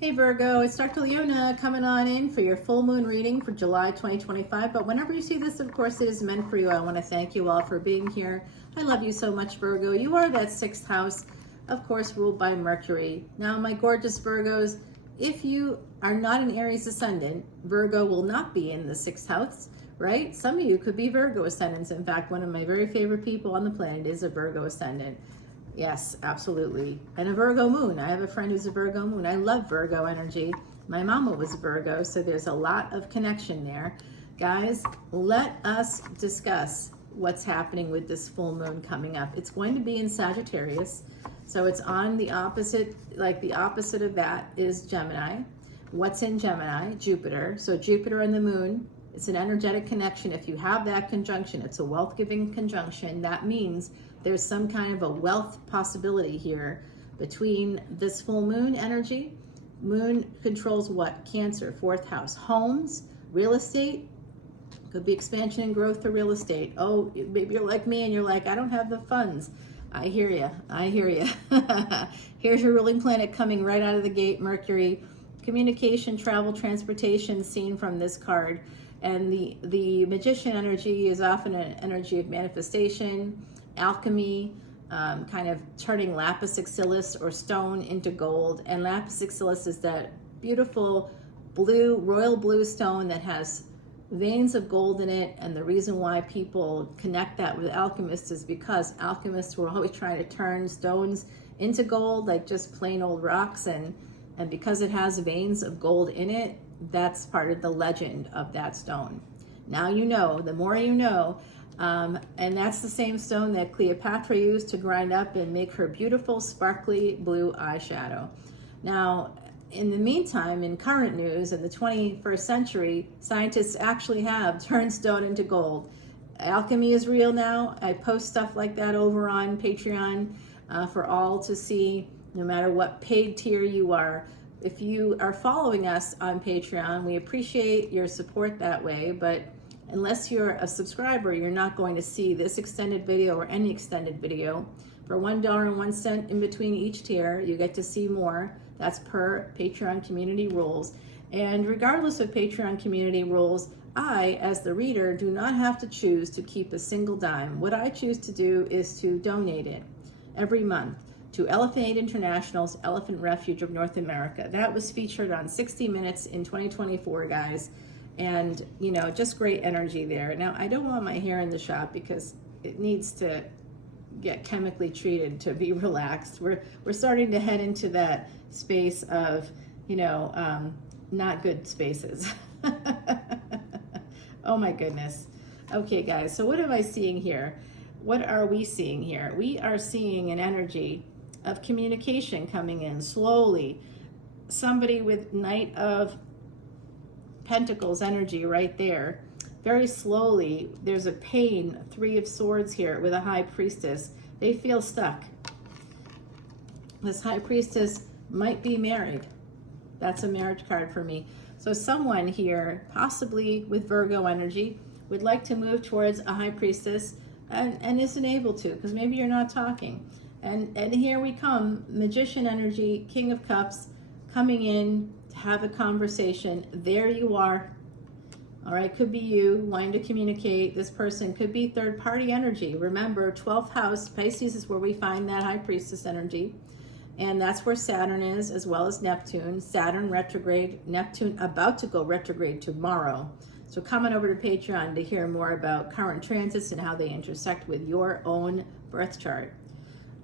Hey Virgo, it's Dr. Leona coming on in for your full moon reading for July 2025. But whenever you see this, of course, it is meant for you. I want to thank you all for being here. I love you so much, Virgo. You are that sixth house, of course, ruled by Mercury. Now, my gorgeous Virgos, if you are not an Aries ascendant, Virgo will not be in the sixth house, right? Some of you could be Virgo ascendants. In fact, one of my very favorite people on the planet is a Virgo ascendant. Yes, absolutely. And a Virgo moon. I have a friend who's a Virgo moon. I love Virgo energy. My mama was a Virgo, so there's a lot of connection there. Guys, let us discuss what's happening with this full moon coming up. It's going to be in Sagittarius, so it's on the opposite, like the opposite of that is Gemini. What's in Gemini? Jupiter. So Jupiter and the moon, it's an energetic connection. If you have that conjunction, it's a wealth-giving conjunction. That means there's some kind of a wealth possibility here between this full moon energy. Moon controls what? Cancer, fourth house. Homes, real estate, could be expansion and growth for real estate. Oh, maybe you're like me and you're like, I don't have the funds. I hear you. I hear you. Here's your ruling planet coming right out of the gate, Mercury. Communication, travel, transportation seen from this card. And the magician energy is often an energy of manifestation, alchemy, kind of turning lapis lazuli or stone into gold. And lapis lazuli is that beautiful blue, royal blue stone that has veins of gold in it. And the reason why people connect that with alchemists is because alchemists were always trying to turn stones into gold, like just plain old rocks. And because it has veins of gold in it, that's part of the legend of that stone. Now you know, the more you know. And that's the same stone that Cleopatra used to grind up and make her beautiful sparkly blue eyeshadow. Now, in the meantime, in current news, in the 21st century, scientists actually have turned stone into gold. Alchemy is real now. I post stuff like that over on Patreon for all to see, no matter what paid tier you are. If you are following us on Patreon, we appreciate your support that way, but unless you're a subscriber, you're not going to see this extended video or any extended video. For $1.01 in between each tier, you get to see more. That's per Patreon community rules. And regardless of Patreon community rules, I, as the reader, do not have to choose to keep a single dime. What I choose to do is to donate it every month to Elephant Aid International's Elephant Refuge of North America. That was featured on 60 Minutes in 2024, guys. And, you know, just great energy there. Now, I don't want my hair in the shop because it needs to get chemically treated to be relaxed. We're starting to head into that space of, you know, not good spaces. Oh my goodness. Okay, guys, so what am I seeing here? What are we seeing here? We are seeing an energy of communication coming in slowly. Somebody with Knight of Pentacles energy right there. Very slowly, there's a pain, Three of Swords here with a High Priestess. They feel stuck. This High Priestess might be married. That's a marriage card for me. So someone here, possibly with Virgo energy, would like to move towards a High Priestess and isn't able to, because maybe you're not talking. And here we come, Magician energy, King of Cups, coming in to have a conversation. There you are. All right, could be you wanting to communicate. This person could be third party energy. Remember, 12th house, Pisces is where we find that High Priestess energy. And that's where Saturn is, as well as Neptune. Saturn retrograde, Neptune about to go retrograde tomorrow. So come on over to Patreon to hear more about current transits and how they intersect with your own birth chart.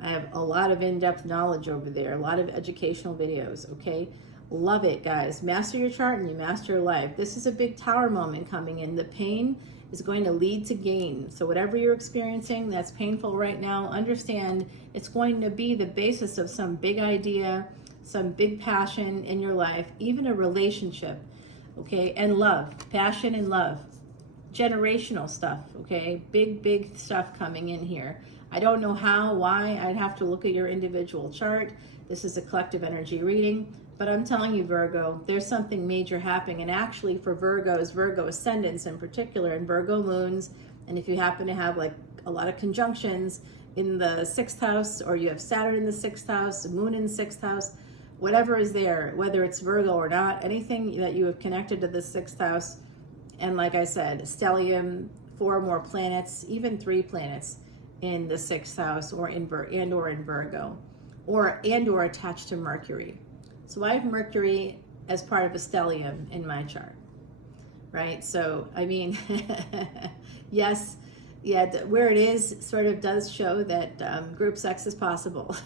I have a lot of in-depth knowledge over there, a lot of educational videos, okay? Love it, guys. Master your chart and you master your life. This is a big tower moment coming in. The pain is going to lead to gain. So whatever you're experiencing that's painful right now, understand it's going to be the basis of some big idea, some big passion in your life, even a relationship, okay? And love, passion and love. Generational stuff, okay? Big stuff coming in here. I don't know how, why. I'd have to look at your individual chart. This is a collective energy reading, but I'm telling you, Virgo, there's something major happening. And actually for Virgos, Virgo ascendants in particular, and Virgo moons, and if you happen to have like a lot of conjunctions in the 6th house, or you have Saturn in the 6th house, moon in the 6th house, whatever is there, whether it's Virgo or not, anything that you have connected to the 6th house. And like I said, stellium, 4 more planets, even 3 planets in the 6th house, or in Virgo, or attached to Mercury. So I have Mercury as part of a stellium in my chart, right? So I mean, yes, yeah, where it is sort of does show that group sex is possible.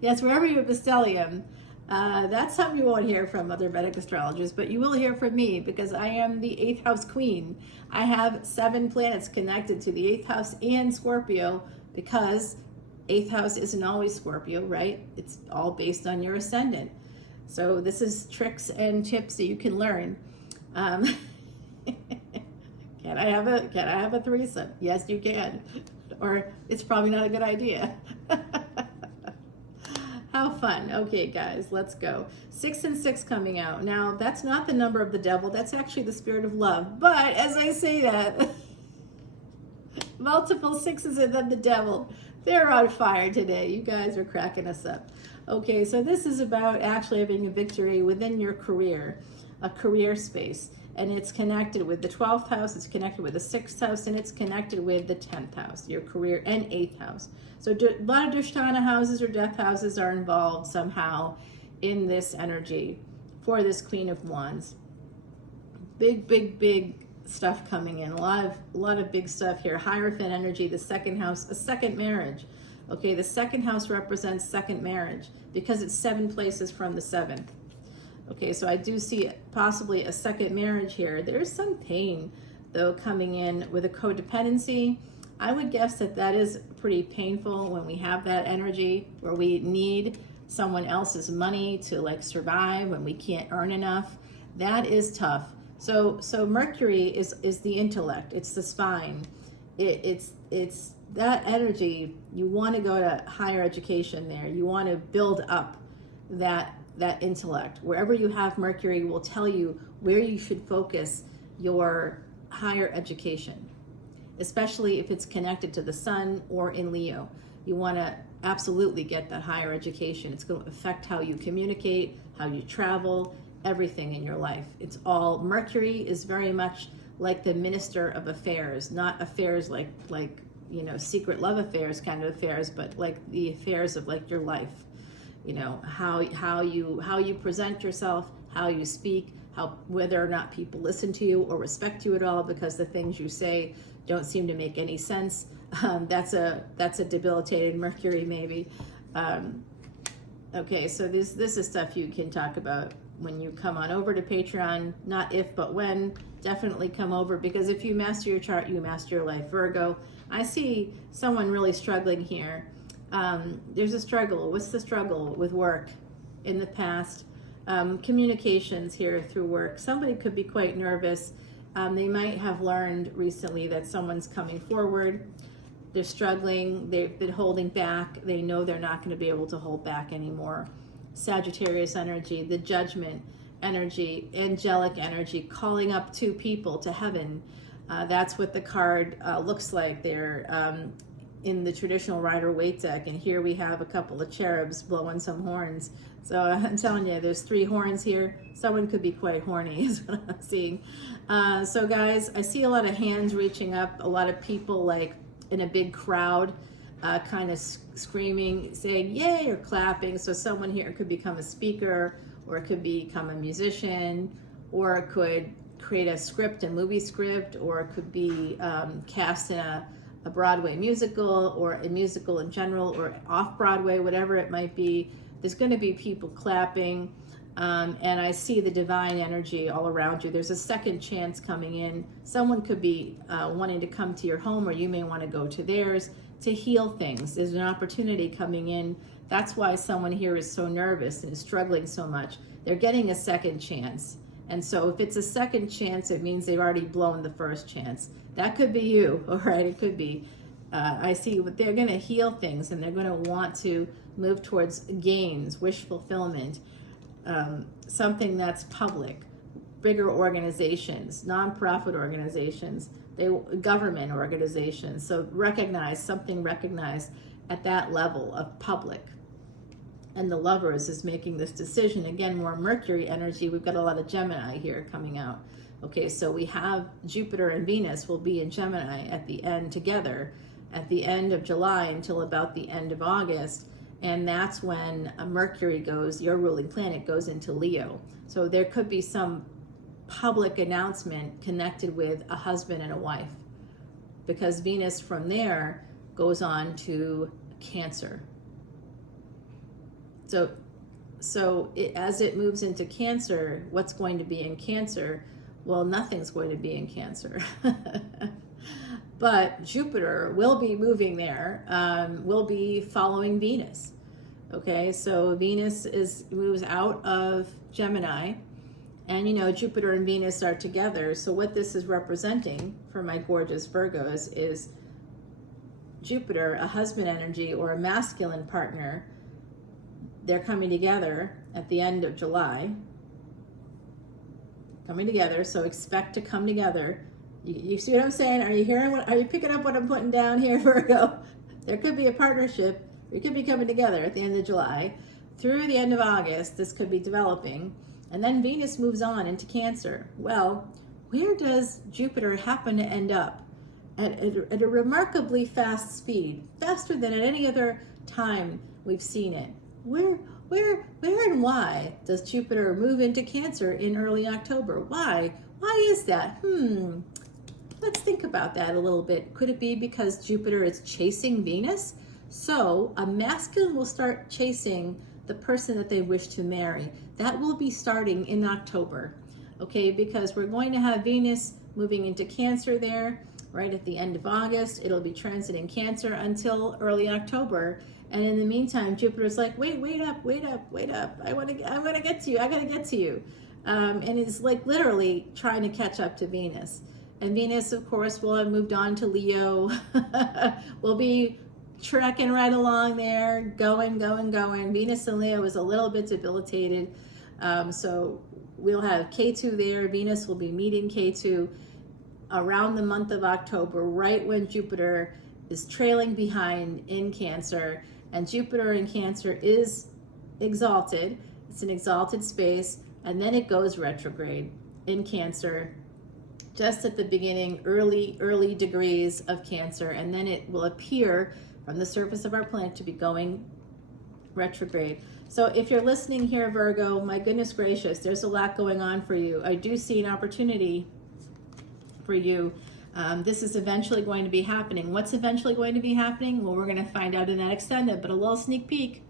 Yes, wherever you have a stellium, that's something you won't hear from other Vedic astrologers, but you will hear from me because I am the 8th house queen. I have 7 planets connected to the 8th house and Scorpio, because 8th house isn't always Scorpio, right? It's all based on your ascendant. So this is tricks and tips that you can learn. Can I have a threesome? Yes, you can. Or it's probably not a good idea. How fun. Okay, guys, let's go. 6 and 6 coming out. Now, that's not the number of the devil. That's actually the spirit of love. But as I say that, multiple 6s and then the devil. They're on fire today. You guys are cracking us up. Okay, so this is about actually having a victory within your career, a career space. And it's connected with the 12th house, it's connected with the 6th house, and it's connected with the 10th house, your career, and 8th house. So a lot of Dushtana houses or death houses are involved somehow in this energy for this Queen of Wands. Big, big, big stuff coming in. A lot of big stuff here. Hierophant energy, the 2nd house, a second marriage. Okay, the 2nd house represents second marriage because it's 7 places from the 7th. Okay, so I do see possibly a second marriage here. There's some pain, though, coming in with a codependency. I would guess that that is pretty painful when we have that energy where we need someone else's money to like survive, when we can't earn enough. That is tough. So Mercury is the intellect. It's the spine. It's that energy. You want to go to higher education there. You want to build up that intellect. Wherever you have Mercury will tell you where you should focus your higher education, especially if it's connected to the sun or in Leo. You want to absolutely get that higher education. It's going to affect how you communicate, how you travel, everything in your life. It's all, Mercury is very much like the minister of affairs, not affairs like you know, secret love affairs kind of affairs, but like the affairs of like your life. You know, how you present yourself, how you speak, whether or not people listen to you or respect you at all, because the things you say don't seem to make any sense. That's a debilitated Mercury maybe. Okay, so this is stuff you can talk about when you come on over to Patreon. Not if, but when. Definitely come over, because if you master your chart, you master your life. Virgo, I see someone really struggling here. There's a struggle. What's the struggle with work in the past? Communications here through work. Somebody could be quite nervous. They might have learned recently that someone's coming forward. They're struggling. They've been holding back. They know they're not going to be able to hold back anymore. Sagittarius energy, the judgment energy, angelic energy, calling up 2 people to heaven. That's what the card looks like. They're in the traditional Rider-Waite deck, and here we have a couple of cherubs blowing some horns. So I'm telling you, there's 3 horns here. Someone could be quite horny is what I'm seeing. So guys, I see a lot of hands reaching up, a lot of people like in a big crowd, kind of screaming, saying yay, or clapping. So someone here could become a speaker, or it could become a musician, or it could create a script, a movie script, or it could be cast in a Broadway musical, or a musical in general, or off-Broadway, whatever it might be. There's going to be people clapping, and I see the divine energy all around you. There's a second chance coming in. Someone could be wanting to come to your home, or you may want to go to theirs to heal things. There's an opportunity coming in. That's why someone here is so nervous and is struggling so much. They're getting a second chance. And so if it's a second chance, it means they've already blown the first chance. That could be you, all right? It could be. I see what they're going to heal things, and they're going to want to move towards gains, wish fulfillment, something that's public, bigger organizations, nonprofit organizations, government organizations. So recognize something, recognized at that level of public. and the Lovers is making this decision. Again, more Mercury energy. We've got a lot of Gemini here coming out. Okay, so we have Jupiter and Venus will be in Gemini at the end together, at the end of July until about the end of August. And that's when Mercury goes, your ruling planet, goes into Leo. So there could be some public announcement connected with a husband and a wife, because Venus from there goes on to Cancer. So as it moves into Cancer, what's going to be in Cancer? Well, nothing's going to be in Cancer. But Jupiter will be moving there, will be following Venus. Okay, so Venus moves out of Gemini, and you know, Jupiter and Venus are together. So what this is representing for my gorgeous Virgos is Jupiter, a husband energy or a masculine partner. They're coming together at the end of July. Coming together, so expect to come together. You see what I'm saying? Are you hearing are you picking up what I'm putting down here, Virgo? There could be a partnership. We could be coming together at the end of July. Through the end of August, this could be developing. And then Venus moves on into Cancer. Well, where does Jupiter happen to end up? At a remarkably fast speed, faster than at any other time we've seen it. Where and why does Jupiter move into Cancer in early October? Why? Why is that? Let's think about that a little bit. Could it be because Jupiter is chasing Venus? So a masculine will start chasing the person that they wish to marry. That will be starting in October, okay? Because we're going to have Venus moving into Cancer there, right at the end of August. It'll be transiting Cancer until early October. And in the meantime, Jupiter's like, wait up. I want to get to you. I got to get to you. And it's like literally trying to catch up to Venus. And Venus, of course, will have moved on to Leo. We'll be trekking right along there, going. Venus and Leo is a little bit debilitated. So we'll have K2 there. Venus will be meeting K2 around the month of October, right when Jupiter is trailing behind in Cancer. And Jupiter in Cancer is exalted. It's an exalted space. And then it goes retrograde in Cancer, just at the beginning, early degrees of Cancer. And then it will appear from the surface of our planet to be going retrograde. So if you're listening here, Virgo, my goodness gracious, there's a lot going on for you. I do see an opportunity for you. This is eventually going to be happening. What's eventually going to be happening? Well, we're going to find out in that extended, but a little sneak peek.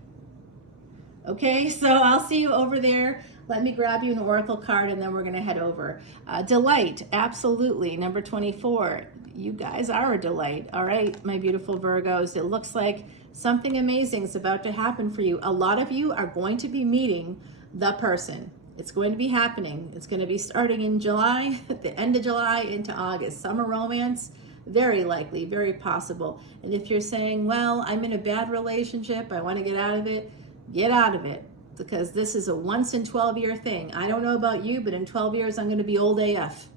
Okay, so I'll see you over there. Let me grab you an oracle card and then we're going to head over. Delight, absolutely. Number 24. You guys are a delight. All right, my beautiful Virgos. It looks like something amazing is about to happen for you. A lot of you are going to be meeting the person. It's going to be happening. It's going to be starting in July, at the end of July into August. Summer romance, very likely, very possible. And if you're saying, well, I'm in a bad relationship, I want to get out of it, get out of it, because this is a once in 12-year thing. I don't know about you, but in 12 years, I'm going to be old AF.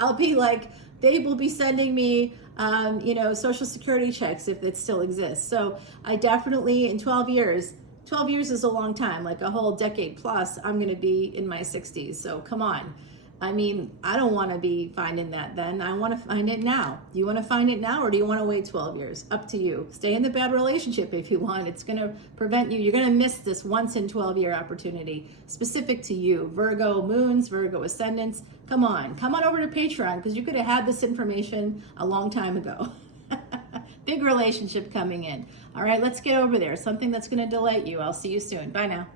I'll be like, they will be sending me, Social Security checks if it still exists. So I definitely, in 12 years is a long time, like a whole decade plus, I'm going to be in my 60s. So come on. I mean, I don't want to be finding that then. I want to find it now. Do you want to find it now or do you want to wait 12 years? Up to you. Stay in the bad relationship if you want. It's going to prevent you. You're going to miss this once in 12-year opportunity specific to you. Virgo moons, Virgo ascendants. Come on over to Patreon because you could have had this information a long time ago. Big relationship coming in. All right, let's get over there. Something that's going to delight you. I'll see you soon. Bye now.